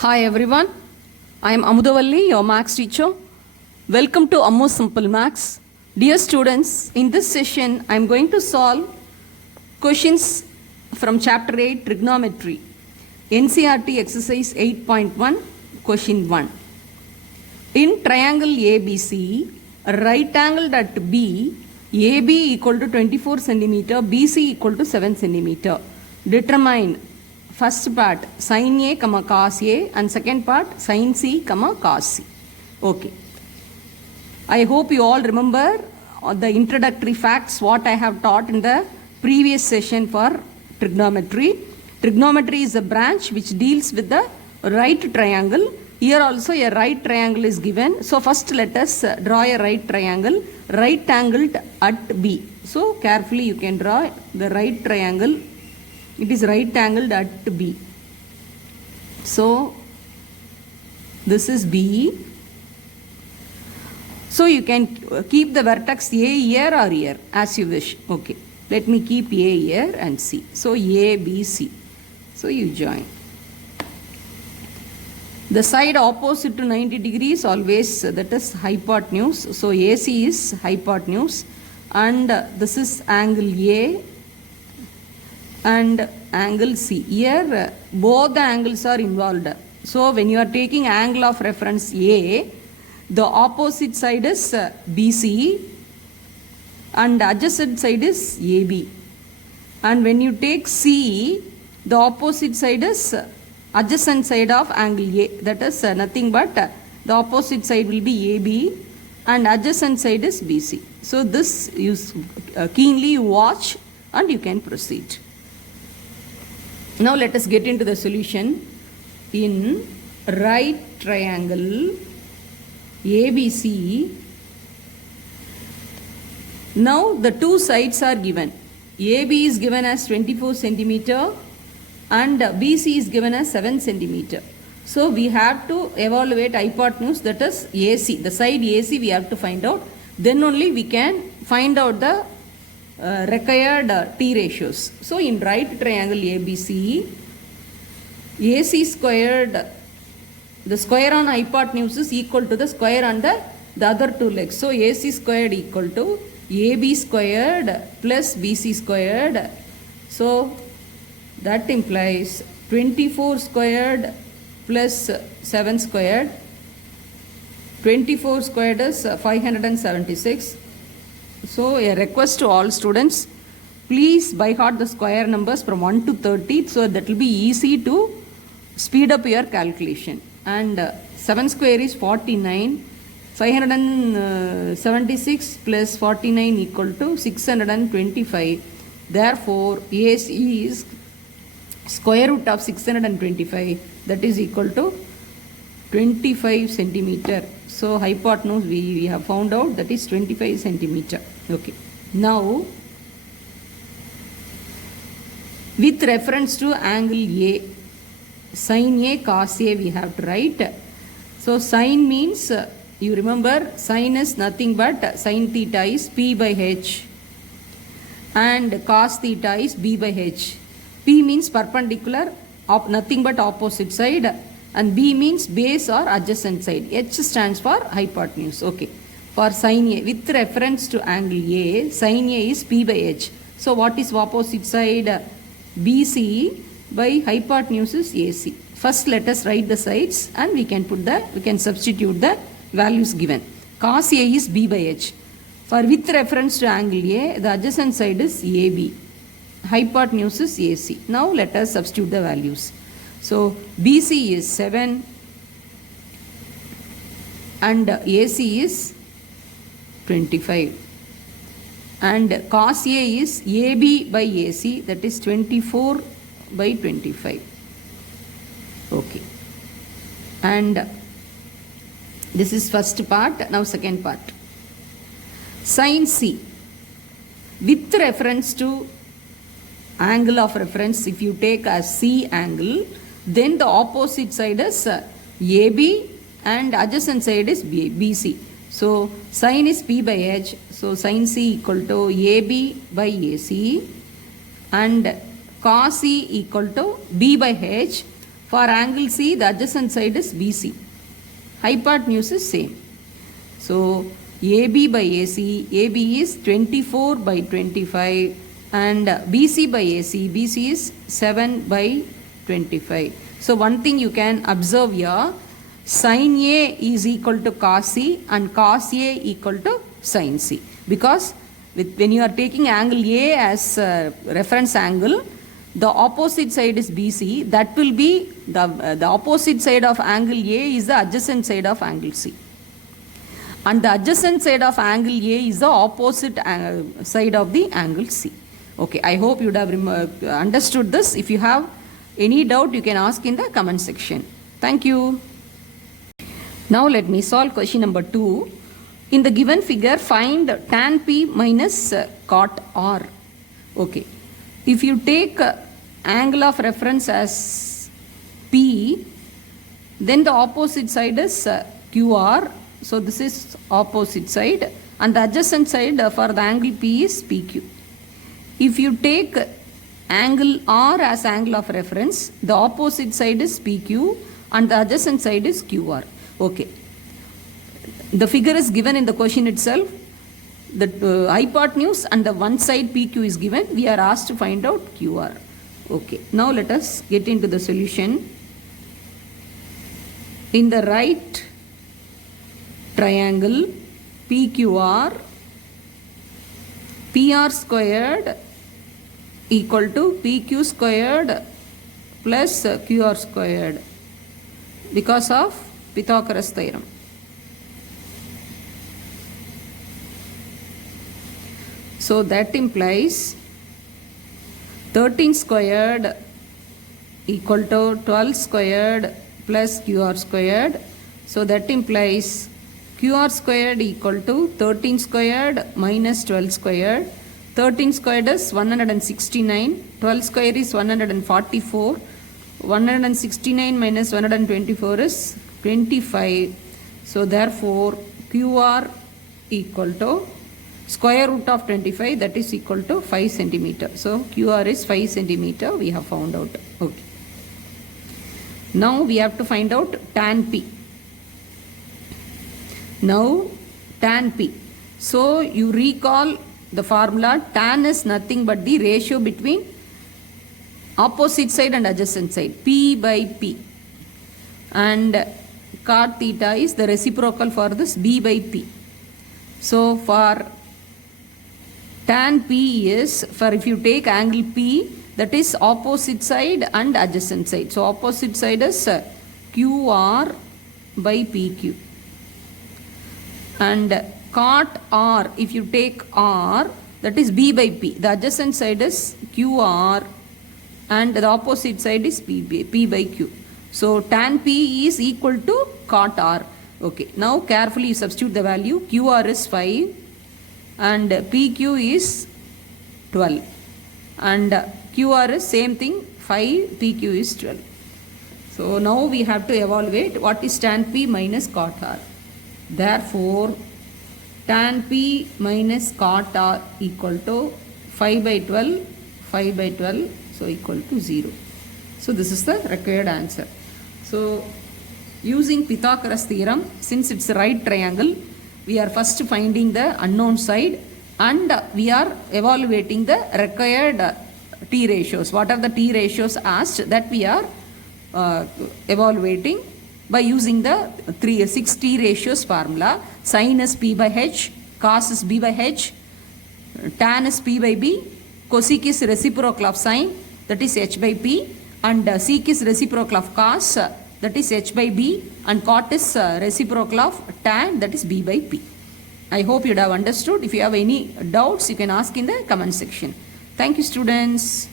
Hi everyone, I am Amudavalli, your Maths teacher. Welcome to Ammo Simple Maths. Dear students, in this session I am going to solve questions from chapter 8 Trigonometry, NCERT exercise 8.1, question 1. In triangle ABC, right angled at B, AB equal to 24 centimeter, BC equal to 7 centimeter. Determine first part sin A, cos A and second part sin C, cos C. Okay. I hope you all remember the introductory facts what I have taught in the previous session for trigonometry. Trigonometry is a branch which deals with the right triangle. Here also a right triangle is given. So first let us draw a right triangle, right angled at B. So carefully you can draw the right triangle. It is right angled at B. So this is B. So you can keep the vertex A here or here as you wish. Okay. Let me keep A here and C. So A, B, C. So you join. The side opposite to 90 degrees always that is hypotenuse. So AC is hypotenuse and this is angle A and angle C. Here both the angles are involved. So when you are taking angle of reference A, the opposite side is BC and adjacent side is AB. And when you take C, the opposite side is adjacent side of angle A. That is nothing but the opposite side will be AB and adjacent side is BC. So this you keenly watch and you can proceed. Now let us get into the solution. In right triangle ABC, now the two sides are given. AB is given as 24 centimeter and BC is given as 7 centimeter. So we have to evaluate hypotenuse, that is AC. The side AC we have to find out. Then only we can find out the required T ratios. So in right triangle ABC, AC squared, the square on hypotenuse is equal to the square on the other two legs. So AC squared equal to AB squared plus BC squared. So that implies 24 squared plus 7 squared. 24 squared is 576. So a request to all students, please by heart the square numbers from 1 to 30 so that will be easy to speed up your calculation. And 7 square is 49. 576 plus 49 equal to 625. Therefore, AC is square root of 625, that is equal to 25 centimeter. So hypotenuse we have found out, that is 25 centimeter. Okay. Now with reference to angle A, sin A, cos A we have to write. So sin means you remember sin is nothing but sin theta is P by H and cos theta is B by H. P means perpendicular, nothing but opposite side, and B means base or adjacent side. H stands for hypotenuse. Okay. For sin A, with reference to angle A, sin A is P by H. So what is opposite side? BC by hypotenuse is AC. First let us write the sides and we can substitute the values given. Cos A is B by H. For with reference to angle A, the adjacent side is AB. Hypotenuse is AC. Now let us substitute the values. So BC is 7 and AC is 25. And cos A is AB by AC, that is 24 by 25. Okay. And this is first part. Now second part. Sin C. With reference to angle of reference, if you take as C angle, then the opposite side is AB and adjacent side is BC. So sin is P by H. So sin C equal to AB by AC and cos E equal to B by H. For angle C, the adjacent side is BC. Hypotenuse is same. So AB by AC, AB is 24 by 25 and BC by AC, BC is 7 by 25. So one thing you can observe here, sin A is equal to cos C and cos A equal to sin C. Because when you are taking angle A as a reference angle, the opposite side is BC. That will be the opposite side of angle A is the adjacent side of angle C. And the adjacent side of angle A is the opposite side of the angle C. Okay, I hope you would have understood this. If you have any doubt, you can ask in the comment section. Thank you. Now let me solve question number 2. In the given figure, find tan P minus cot R. Okay, if you take angle of reference as P, then the opposite side is QR. So this is opposite side and the adjacent side for the angle P is PQ. If you take angle R as angle of reference, the opposite side is PQ and the adjacent side is QR. Okay. The figure is given in the question itself. The hypotenuse and the one side PQ is given. We are asked to find out QR. Okay. Now let us get into the solution. In the right triangle PQR, PR squared equal to PQ squared plus QR squared because of Pythagoras theorem. So that implies 13 squared equal to 12 squared plus QR squared. So that implies QR squared equal to 13 squared minus 12 squared. 13 squared is 169, 12 squared is 144, 169 minus 124 is 25. So therefore QR equal to square root of 25, that is equal to 5 centimeter. So QR is 5 centimeter, we have found out. Okay. Now we have to find out tan P. Now tan P. So you recall the formula, tan is nothing but the ratio between opposite side and adjacent side, P by P. And cot theta is the reciprocal for this B by P. So for tan P is, for if you take angle P, that is opposite side and adjacent side. So opposite side is QR by PQ. And cot R, if you take R, that is B by P. The adjacent side is QR and the opposite side is P by Q. So tan P is equal to cot R. Okay, now carefully you substitute the value. QR is 5 and PQ is 12. And QR is same thing, 5, PQ is 12. So now we have to evaluate what is tan P minus cot R. Therefore, tan P minus cot R equal to 5 by 12, 5 by 12, so equal to 0. So this is the required answer. So using Pythagoras theorem, since it's a right triangle, we are first finding the unknown side and we are evaluating the required T ratios. What are the T ratios asked, that we are evaluating by using the 6 T ratios formula. Sin is P by H, cos is B by H, tan is P by B, cosec is reciprocal of sin, that is H by P, and sec is reciprocal of cos, that is H by B, and cot is reciprocal of tan, that is B by P. I hope you have understood. If you have any doubts, you can ask in the comment section. Thank you, students.